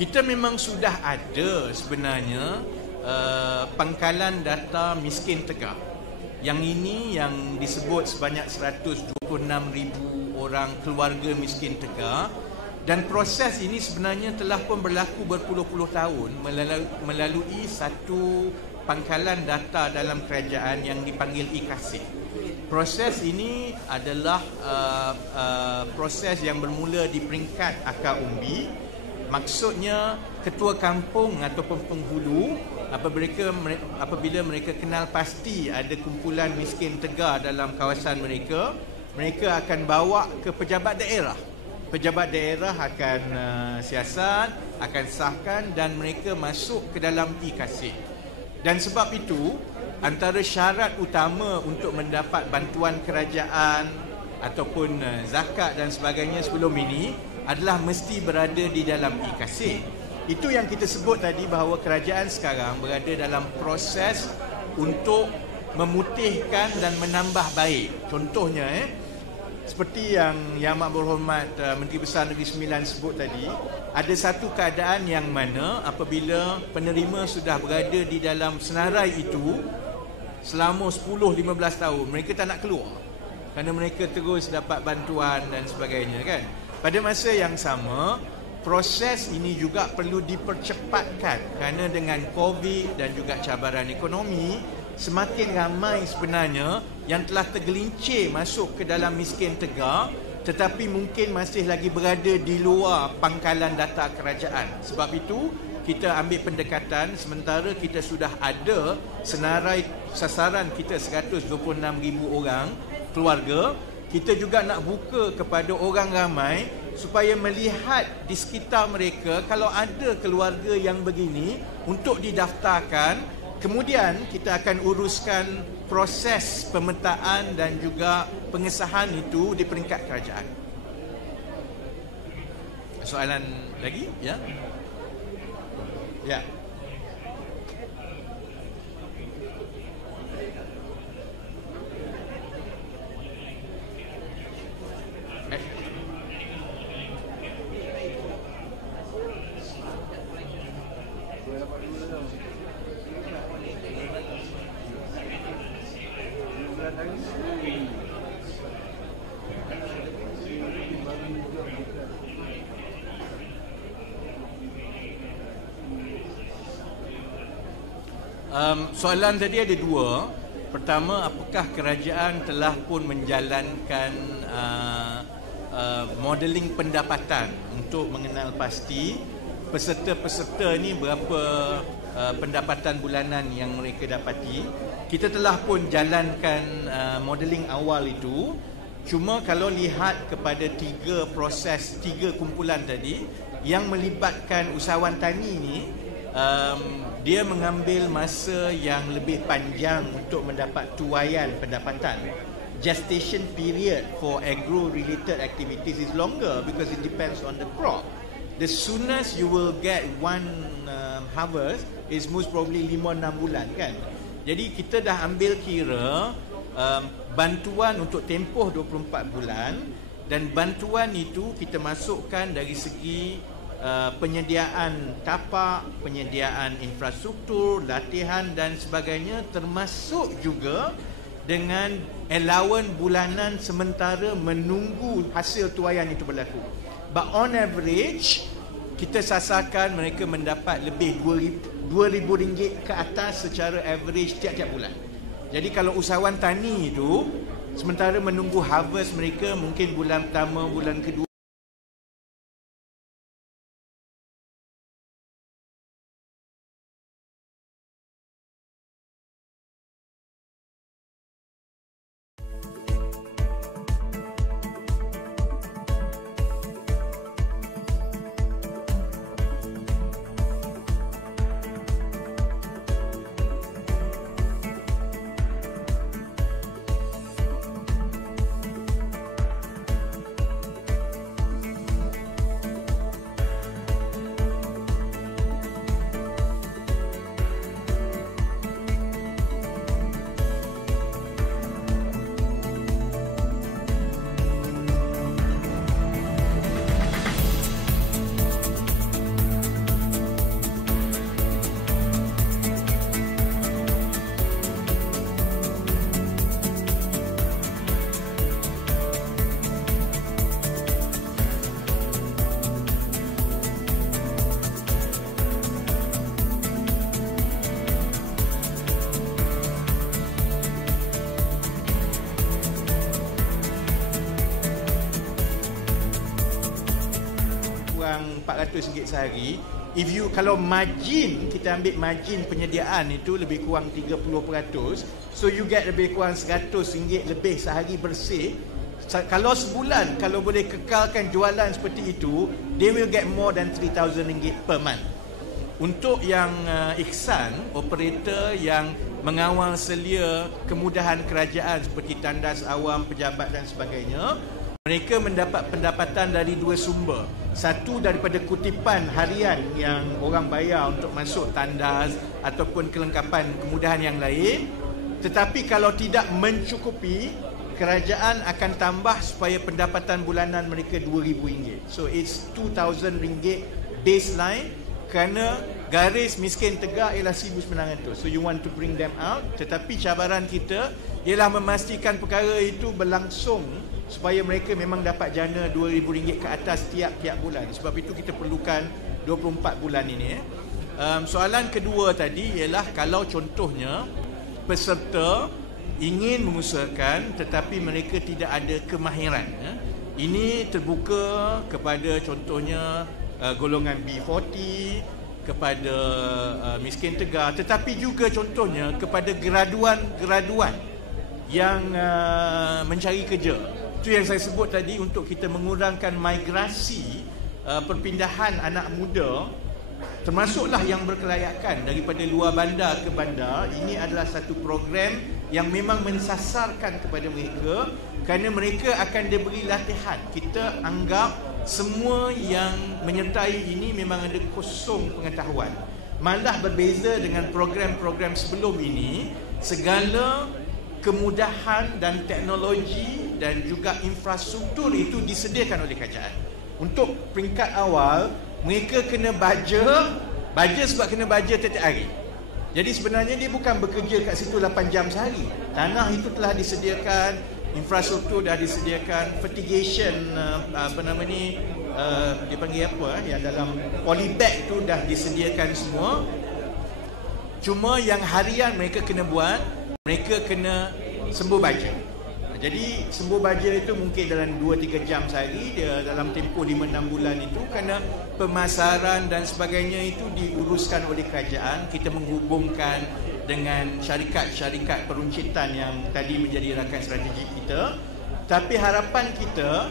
Kita memang sudah ada sebenarnya pangkalan data miskin tegak. Yang ini yang disebut sebanyak 126,000 orang keluarga miskin tegak, dan proses ini sebenarnya telah pun berlaku berpuluh-puluh tahun melalui satu pangkalan data dalam kerajaan yang dipanggil IKUTI. Proses ini adalah proses yang bermula di peringkat akar umbi. Maksudnya ketua kampung ataupun penghulu apabila mereka kenal pasti ada kumpulan miskin tegar dalam kawasan mereka, mereka akan bawa ke pejabat daerah. Pejabat daerah akan siasat, akan sahkan dan mereka masuk ke dalam IKUTI. Dan sebab itu, antara syarat utama untuk mendapat bantuan kerajaan ataupun zakat dan sebagainya sebelum ini adalah mesti berada di dalam IKUTI. Itu yang kita sebut tadi bahawa kerajaan sekarang berada dalam proses untuk memutihkan dan menambah baik. Contohnya seperti yang Yang Amat Berhormat Menteri Besar Negeri Sembilan sebut tadi, ada satu keadaan yang mana apabila penerima sudah berada di dalam senarai itu selama 10-15 tahun, mereka tak nak keluar kerana mereka terus dapat bantuan dan sebagainya kan. Pada masa yang sama, proses ini juga perlu dipercepatkan kerana dengan COVID dan juga cabaran ekonomi, semakin ramai sebenarnya yang telah tergelincir masuk ke dalam miskin tegar tetapi mungkin masih lagi berada di luar pangkalan data kerajaan. Sebab itu, kita ambil pendekatan sementara kita sudah ada senarai sasaran kita 126,000 orang keluarga, kita juga nak buka kepada orang ramai supaya melihat di sekitar mereka kalau ada keluarga yang begini untuk didaftarkan. Kemudian kita akan uruskan proses pemetaan dan juga pengesahan itu di peringkat kerajaan. Soalan lagi? Ya? Ya. Soalan tadi ada dua. Pertama, apakah kerajaan telah pun menjalankan modeling pendapatan untuk mengenal pasti peserta-peserta ni berapa pendapatan bulanan yang mereka dapati. Kita telah pun jalankan modeling awal itu. Cuma kalau lihat kepada tiga kumpulan tadi yang melibatkan usahawan tani ni, dia mengambil masa yang lebih panjang untuk mendapat tuaian pendapatan. Gestation period for agro-related activities is longer because it depends on the crop. The soonest you will get one harvest is most probably 5-6 bulan kan. Jadi kita dah ambil kira bantuan untuk tempoh 24 bulan, dan bantuan itu kita masukkan dari segi penyediaan tapak, penyediaan infrastruktur, latihan dan sebagainya, termasuk juga dengan allowance bulanan sementara menunggu hasil tuaian itu berlaku. But on average, kita sasarkan mereka mendapat lebih RM2,000 ke atas secara average tiap-tiap bulan. Jadi kalau usahawan tani itu sementara menunggu harvest mereka mungkin bulan pertama, bulan kedua, RM400 sehari. Kalau margin, kita ambil margin penyediaan itu lebih kurang 30%, so you get lebih kurang RM100 lebih sehari bersih. Kalau sebulan, kalau boleh kekalkan jualan seperti itu, they will get more than RM3,000 per month. Untuk yang ihsan, operator yang mengawal selia kemudahan kerajaan seperti tandas awam, pejabat dan sebagainya, mereka mendapat pendapatan dari dua sumber. Satu daripada kutipan harian yang orang bayar untuk masuk tandas ataupun kelengkapan kemudahan yang lain. Tetapi kalau tidak mencukupi, kerajaan akan tambah supaya pendapatan bulanan mereka RM2,000. So it's RM2,000 baseline, kerana garis miskin tegak ialah RM1,900. So you want to bring them out. Tetapi cabaran kita ialah memastikan perkara itu berlangsung supaya mereka memang dapat jana RM2,000 ke atas tiap-tiap bulan. Sebab itu kita perlukan 24 bulan ini. Soalan kedua tadi ialah kalau contohnya peserta ingin mengusahakan tetapi mereka tidak ada kemahiran. Ini terbuka kepada contohnya golongan B40, kepada miskin tegar, tetapi juga contohnya kepada graduan yang mencari kerja. Itu yang saya sebut tadi, untuk kita mengurangkan migrasi perpindahan anak muda, termasuklah yang berkelayakan daripada luar bandar ke bandar. Ini adalah satu program yang memang mensasarkan kepada mereka, kerana mereka akan diberi latihan. Kita anggap semua yang menyertai ini memang ada kosong pengetahuan. Malah berbeza dengan program-program sebelum ini, segala kemudahan dan teknologi dan juga infrastruktur itu disediakan oleh kerajaan. Untuk peringkat awal, mereka kena baja sebab kena baja tiap-tiap hari. Jadi sebenarnya dia bukan bekerja kat situ 8 jam sehari. Tanah itu telah disediakan, infrastruktur dah disediakan, fertigation dia panggil apa yang dalam polybag tu dah disediakan semua. Cuma yang harian mereka kena buat, mereka kena sembuh baja. Jadi sembuh baja itu mungkin dalam 2-3 jam sehari, dia dalam tempoh 5-6 bulan itu, kerana pemasaran dan sebagainya itu diuruskan oleh kerajaan. Kita menghubungkan dengan syarikat-syarikat peruncitan yang tadi menjadi rakan strategi kita. Tapi harapan kita,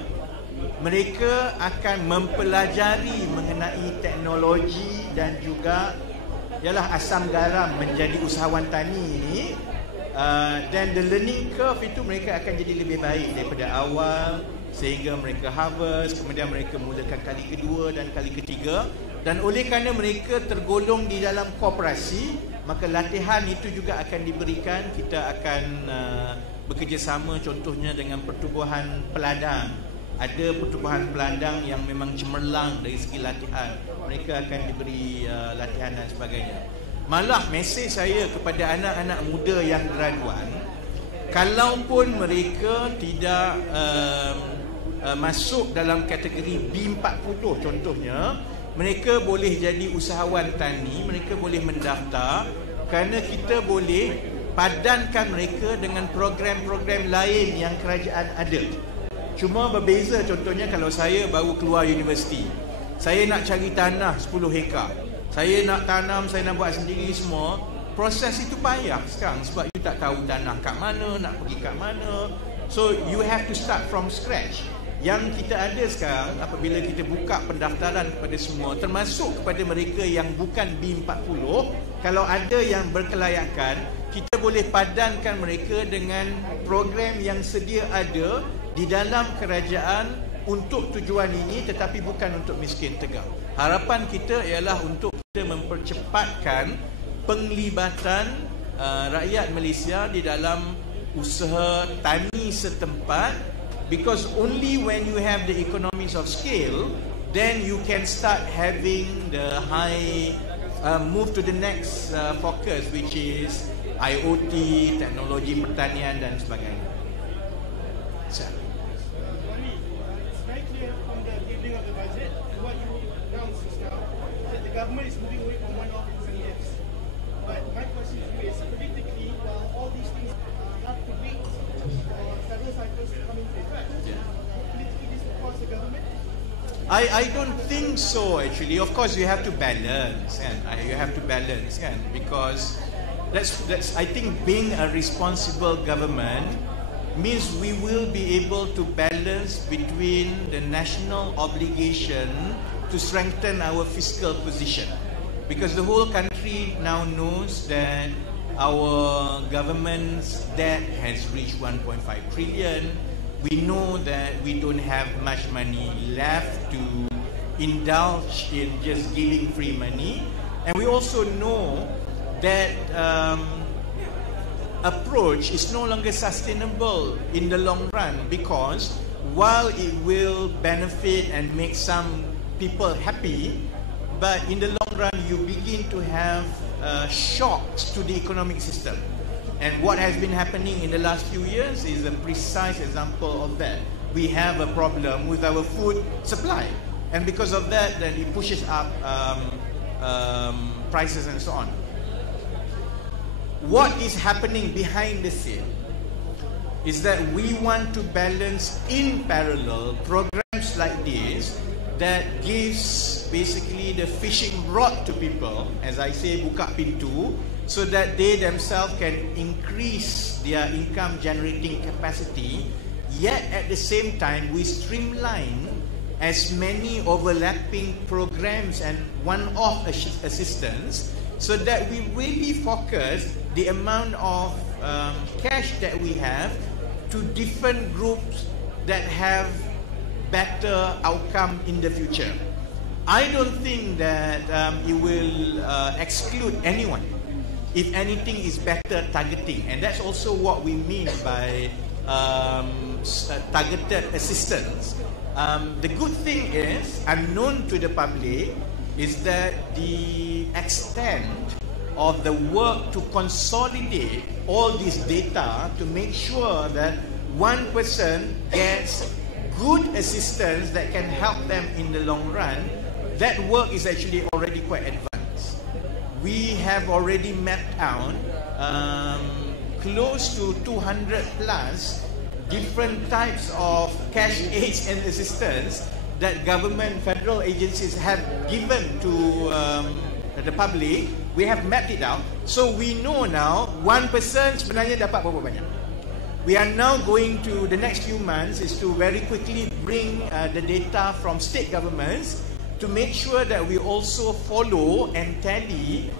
mereka akan mempelajari mengenai teknologi dan juga ialah asam garam menjadi usahawan tani ini. Dan the learning curve itu mereka akan jadi lebih baik daripada awal, sehingga mereka harvest, kemudian mereka mulakan kali kedua dan kali ketiga. Dan oleh kerana mereka tergolong di dalam koperasi, maka latihan itu juga akan diberikan. Kita akan bekerjasama contohnya dengan pertubuhan peladang. Ada pertubuhan peladang yang memang cemerlang dari segi latihan. Mereka akan diberi latihan dan sebagainya. Malah mesej saya kepada anak-anak muda yang graduan, kalaupun mereka tidak masuk dalam kategori B40 contohnya, mereka boleh jadi usahawan tani, mereka boleh mendaftar, kerana kita boleh padankan mereka dengan program-program lain yang kerajaan ada. Cuma berbeza, contohnya kalau saya baru keluar universiti, saya nak cari tanah 10 hektar, saya nak tanam, saya nak buat sendiri semua. Proses itu payah sekarang sebab you tak tahu tanah kat mana, nak pergi kat mana. So you have to start from scratch. Yang kita ada sekarang, apabila kita buka pendaftaran kepada semua, termasuk kepada mereka yang bukan B40, kalau ada yang berkelayakan, kita boleh padankan mereka dengan program yang sedia ada di dalam kerajaan untuk tujuan ini, tetapi bukan untuk miskin tegar. Harapan kita ialah untuk kita mempercepatkan penglibatan rakyat Malaysia di dalam usaha tani setempat, because only when you have the economies of scale, then you can start having the high move to the next focus, which is IoT, teknologi pertanian dan sebagainya. The government is moving away from one-off incentives. But my question to you is, politically, while all these things have to wait for federal cycles to come into effect, politically this will cost the government? I don't think so actually. Of course, you have to balance, and you have to balance, and because that's I think being a responsible government means we will be able to balance between the national obligation to strengthen our fiscal position, because the whole country now knows that our government's debt has reached 1.5 trillion. We know that we don't have much money left to indulge in just giving free money. And we also know that approach is no longer sustainable in the long run, because while it will benefit and make some people happy, but in the long run you begin to have shocks to the economic system. And what has been happening in the last few years is a precise example of that. We have a problem with our food supply, and because of that, then it pushes up prices and so on. What is happening behind the scene is that we want to balance in parallel programs like this that gives basically the fishing rod to people, as I say, buka pintu, so that they themselves can increase their income generating capacity, yet at the same time we streamline as many overlapping programs and one-off assistance, so that we really focus the amount of cash that we have to different groups that have better outcome in the future. I don't think that it will exclude anyone. If anything, is better targeting, and that's also what we mean by targeted assistance. The good thing is, unknown to the public, is that the extent of the work to consolidate all this data to make sure that one person gets good assistance that can help them in the long run, that work is actually already quite advanced. We have already mapped out close to 200 plus different types of cash aids and assistance that government, federal agencies have given to the public. We have mapped it out, so we know now 1% sebenarnya dapat berapa banyak. We are now going to, the next few months is to very quickly bring the data from state governments to make sure that we also follow and tally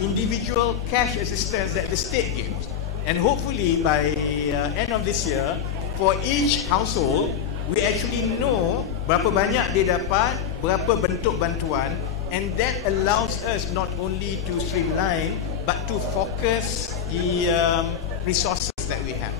individual cash assistance that the state gives. And hopefully by end of this year, for each household, we actually know berapa banyak dia dapat, berapa bentuk bantuan, and that allows us not only to streamline, but to focus the resources that we have.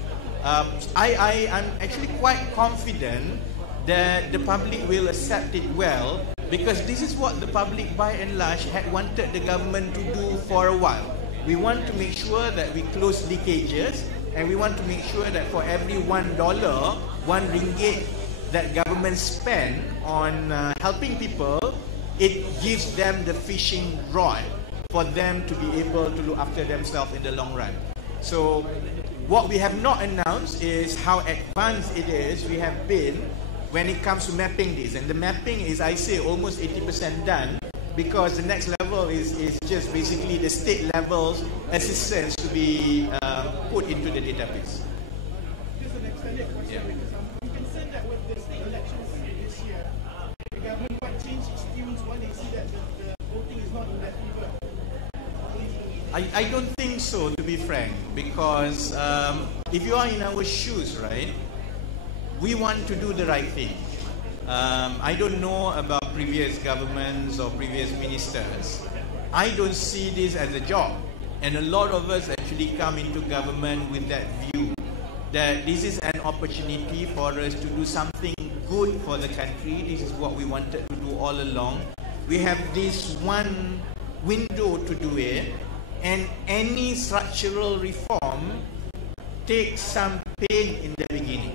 I'm actually quite confident that the public will accept it well, because this is what the public by and large had wanted the government to do for a while. We want to make sure that we close leakages, and we want to make sure that for every $1, RM1 that government spend on helping people, it gives them the fishing rod for them to be able to look after themselves in the long run. So what we have not announced is how advanced it is we have been when it comes to mapping this. And the mapping is, I say, almost 80% done, because the next level is just basically the state level assistance to be put into the database. Just an extended question, because I'm concerned that with the state elections this year, the government might change its tunes when they see that the voting is not in their favor. I don't think so, to be frank, because if you are in our shoes, right, we want to do the right thing. I don't know about previous governments or previous ministers. I don't see this as a job. And a lot of us actually come into government with that view, that this is an opportunity for us to do something good for the country. This is what we wanted to do all along. We have this one window to do it, and any structural reform takes some pain in the beginning.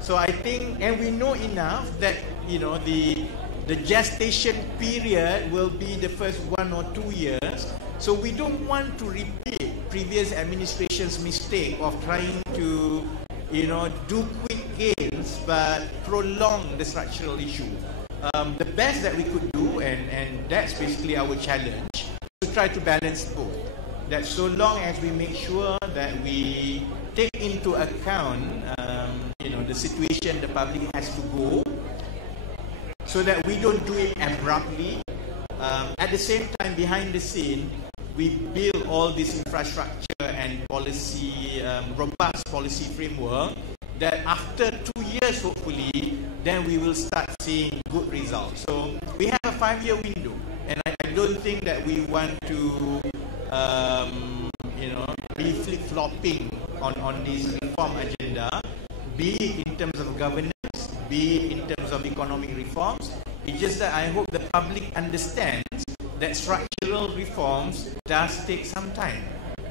So I think, and we know enough that, you know, the gestation period will be the first 1 or 2 years. So we don't want to repeat previous administration's mistake of trying to, you know, do quick gains but prolong the structural issue. the best that we could do, and that's basically our challenge, to try to balance both. That so long as we make sure that we take into account, the situation the public has to go, so that we don't do it abruptly. At the same time, behind the scene, we build all this infrastructure and policy, robust policy framework, that after 2 years, hopefully, then we will start seeing good results. So we have a 5-year window, and I don't think that we want to be flip-flopping on this reform agenda, be it in terms of governance, be it in terms of economic reforms. It's just that I hope the public understands that structural reforms does take some time,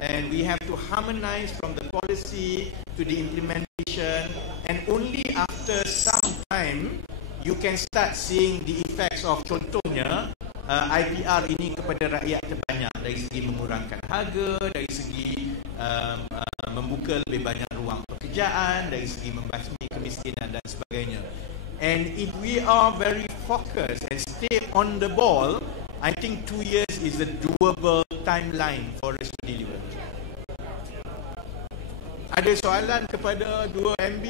and we have to harmonize from the policy to the implementation, and only after some time you can start seeing the effects of, contohnya, IPR ini kepada rakyat terbanyak, dari segi mengurangkan harga, dari segi membuka lebih banyak ruang pekerjaan, dari segi membasmi kemiskinan dan sebagainya. And if we are very focused and stay on the ball, I think 2 years is a doable timeline for us to deliver. Ada soalan kepada 2 MB?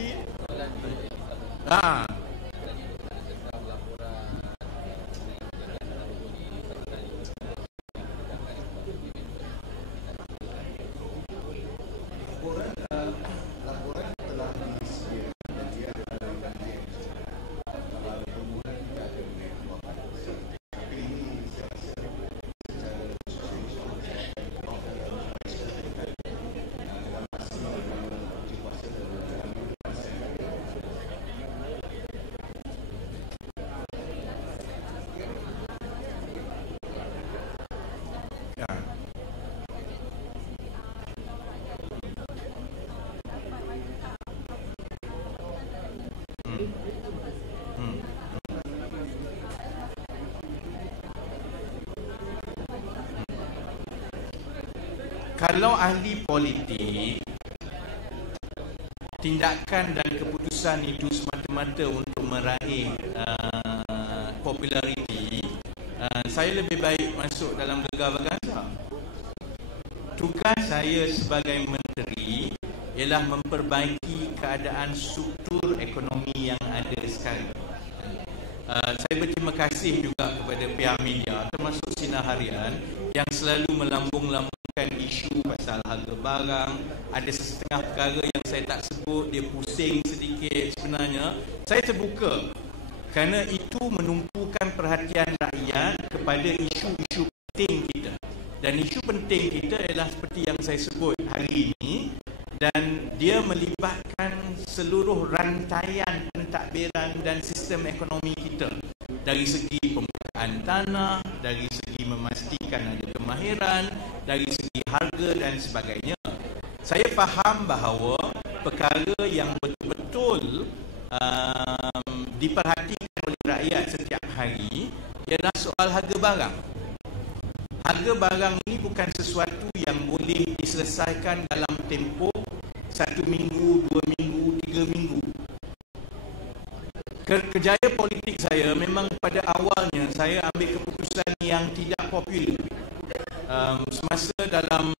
Kalau ahli politik, tindakan dan keputusan itu semata-mata untuk meraih populariti, saya lebih baik masuk dalam gegar-berganza. Tugas saya sebagai menteri ialah memperbaiki keadaan struktur ekonomi yang ada sekarang. Saya berterima kasih juga kepada pihak media, termasuk Sinar Harian, yang selalu melambung-lambungkan isu pasal harga barang. Ada setengah perkara yang saya tak sebut, dia pusing sedikit. Sebenarnya saya terbuka kerana itu menumpukan perhatian rakyat kepada isu-isu penting kita. Dan isu penting kita ialah seperti yang saya sebut hari ini, dan dia melibatkan seluruh rantaian pentadbiran dan sistem ekonomi kita, dari segi pembukaan tanah, dari segi memastikan ada kemahiran, dari segi harga dan sebagainya. Saya faham bahawa perkara yang betul-betul diperhatikan oleh rakyat setiap hari ialah soal harga barang. Harga barang ini bukan sesuatu yang boleh diselesaikan dalam tempoh 1 minggu, 2 minggu, 3 minggu. Kerjaya politik saya memang pada awalnya saya ambil keputusan yang tidak popular. Semasa dalam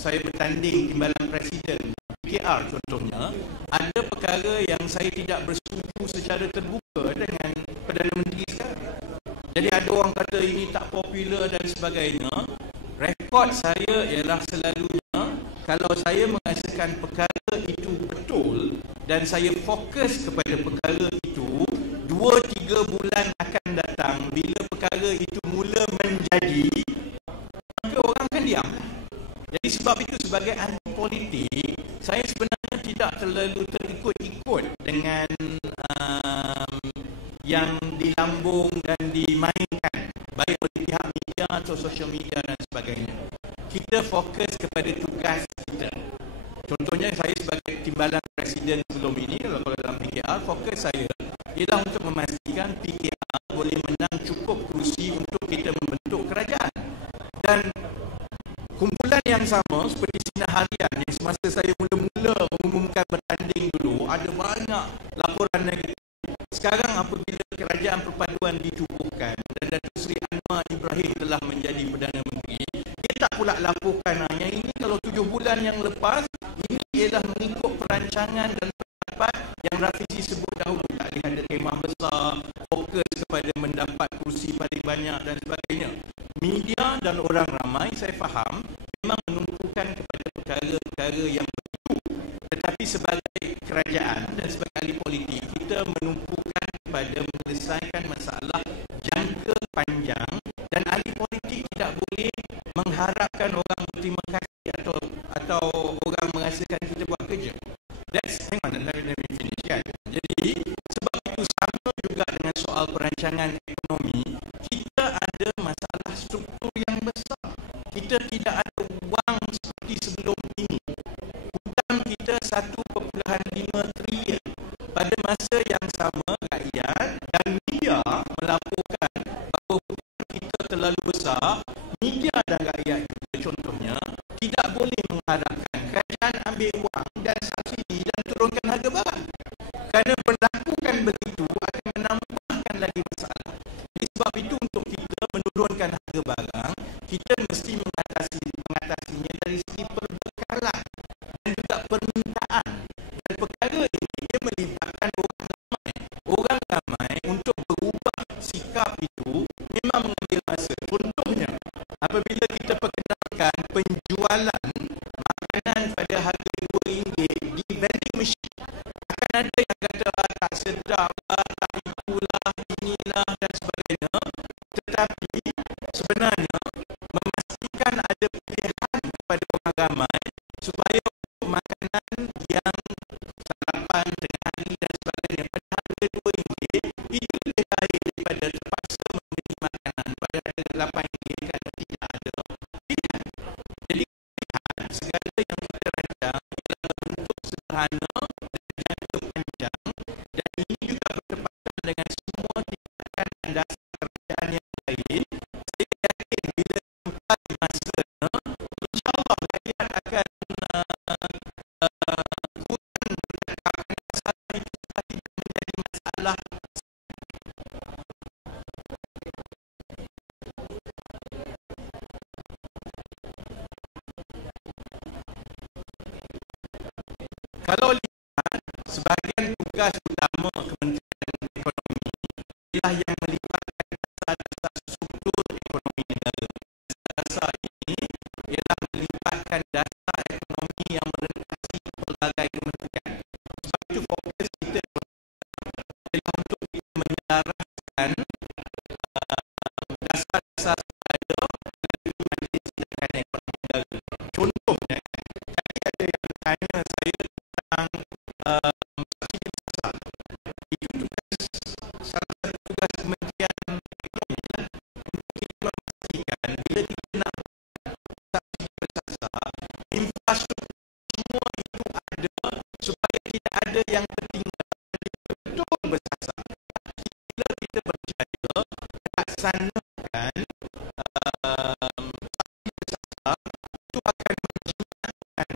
saya bertanding timbalan presiden PKR contohnya, ada perkara yang saya tidak bersetuju secara terbuka dengan Perdana Menteri sekarang. Jadi ada orang kata ini tak popular dan sebagainya. Rekod saya ialah selalunya, kalau saya merasakan perkara itu betul dan saya fokus kepada perkara itu, 2-3 bulan akan datang, bila perkara itu mula menjadi, maka orang akan diam. Jadi sebab itu sebagai ahli politik, saya sebenarnya tidak terlalu terikut-ikut dengan yang dilambung dan dimainkan baik oleh pihak media atau sosial media dan sebagainya. Kita fokus kepada tugas kita. Contohnya saya sebagai timbalan presiden sebelum ini, kalau dalam PKR, fokus saya ialah untuk memastikan PKR boleh menang cukup kerusi untuk kita membentuk kerajaan. Dan kumpulan yang sama seperti Sinar Harian yang semasa saya mula-mula mengumumkan bertanding dulu, ada banyak laporan negatif. Sekarang apabila Dewan ditubuhkan dan Datuk Seri Anwar Ibrahim telah menjadi Perdana Menteri, dia tak pula laporkan yang ini kalau 7 bulan yang lepas, ini ialah mengikut perancangan dan pendapat yang Rafizi sebut dahulu. Tak boleh ada kemah besar, fokus kepada mendapat kursi paling banyak dan sebagainya. Media dan orang ramai, saya faham, memang menumpukan kepada perkara-perkara yang begitu. Tetapi sebagai kerajaan dan sebagai ahli politik, kita menumpukan kepada menyelesaikan masalah jangka panjang dan ahli politik tidak boleh mengharapkan orang berterima kasih atau orang merasakan kita buat kerja. Hang on, let me finish, kan? Jadi, sebab itu sama juga dengan soal perancangan ekonomi, kita ada masalah struktur yang besar. Kita tidak ada wang seperti sebelum ini. Hutang kita 1.5 trilion. Pada masa yang sama, rakyat dan media melaporkan bahawa hutang kita terlalu besar. Media dan rakyat kita contohnya tidak boleh mengharapkan kerajaan ambil wang dan subsidi dan turunkan harga barang. Kerana berlakukan begitu akan menambahkan lagi masalah. Jadi sebab itu untuk kita menurunkan harga barang, kita mesti mengatasinya dari segi perbekalan dan juga permintaan. Dan perkara ini dia melibatkan orang ramai untuk berubah sikap itu memang mengambil masa. Contohnya, apabila kita perkenalkan penjualan makanan pada harga RM2 di vending machine, akan ada yang kata tak sedap lah, tak itulah, inilah dan sebagainya. Tetapi sebenarnya memastikan ada pilihan kepada orang ramai supaya makanan yang sarapan tengah hari dan sebagainya pada harga RM2 itu lebih baik daripada terpaksa membeli makanan pada harga RM8 kerana tidak ada pilihan. Jadi pilihan segala yang kita rancang ialah bentuk sederhana dan jangka panjang, dan ini juga bertepatan dengan semua tindakan dan dasar kerajaan yang lain. Saya yakin bila sampai masanya, insyaAllah rakyat akan kurang bercakap masalah itu sudah tidak menjadi masalah. Kalau lihat sebahagian tugas utama Kementerian Ekonomi ialah yang melibatkan dasar-dasar struktur ekonomi negara. Dasar ini ialah melibatkan dasar ekonomi yang merentasi pelbagai kementerian. Sebab itu fokus kita ialah untuk kita menyelaraskan dasar-dasar supaya melalui majlis sidang ekonomi negara. Contohnya, tadi ada yang tanya saya tentang subsidi besar. Itu tugas, salah satu tugas Kementerian Ekonomi lah, untuk kita memastikan bila kita nak subsidi besar, infrastruktur semua itu ada supaya tidak ada yang tertinggal, betul bersasar. Bila kita berjaya melaksanakan subsidi besar, itu akan menjimatkan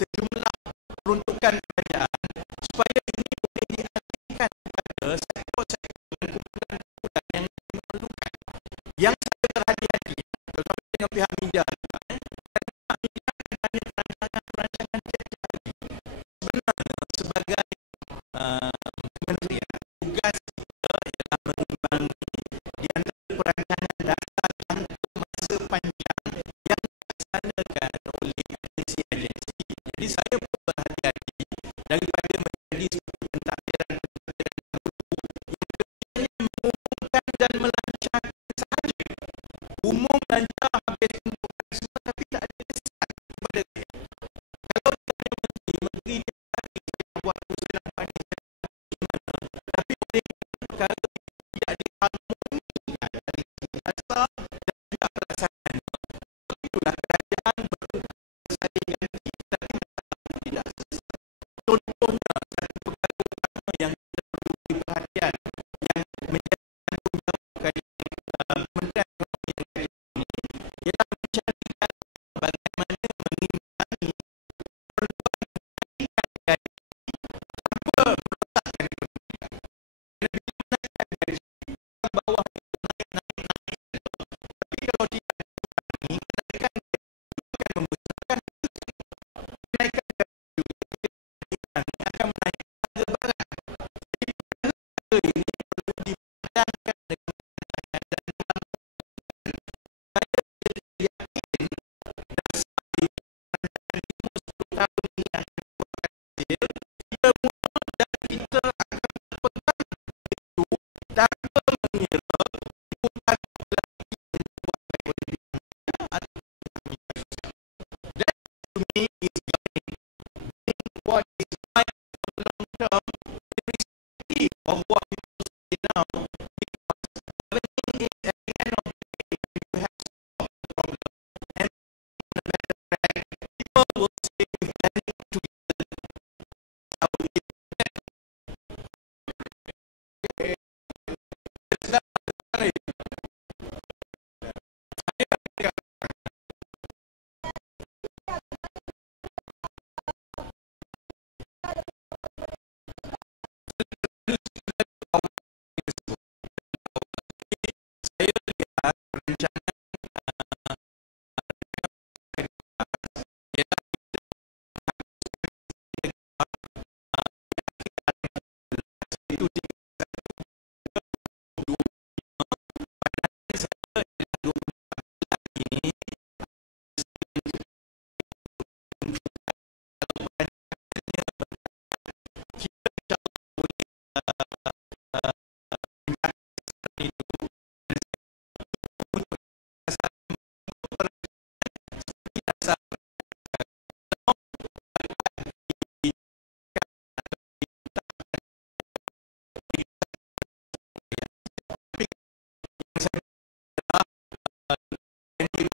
sejumlah peruntukan kerajaan supaya ini boleh dialihkan kepada sektor-sektor dan kumpulan-kumpulan yang memerlukan. Yang saya berhati-hati, terutama dengan pihak media, kerana pihak media akan tanya perancangan tiada lagi. Sebenarnya sebagai kementerian, tugas kita ialah mengimbangi di antara perancangan dasar jangka masa panjang yang dilaksanakan oleh agensi-agensi. Jadi saya pun berhati-hati daripada menjadi seperti pentadbiran dahulu yang kerjanya mengumumkan dan melancarkan sahaja. Umum lancar habis umumkan semua tapi tak ada kesan kepada dia. Kalau dia ada menteri dia lagi saya buat tu, saya nak buat ni, saya nak buat di mana. Tapi oleh perkara tidak diharmonikan dari segi dasar dan juga pelaksanaannya. Itulah kerajaan bertugas saya ganti tetapi masalah tidak selesai. Contohnya, satu perkara utama yang kita perlu beri perhatian yang menjadi tanggungjawab Kementerian Ekonomi yang ini When we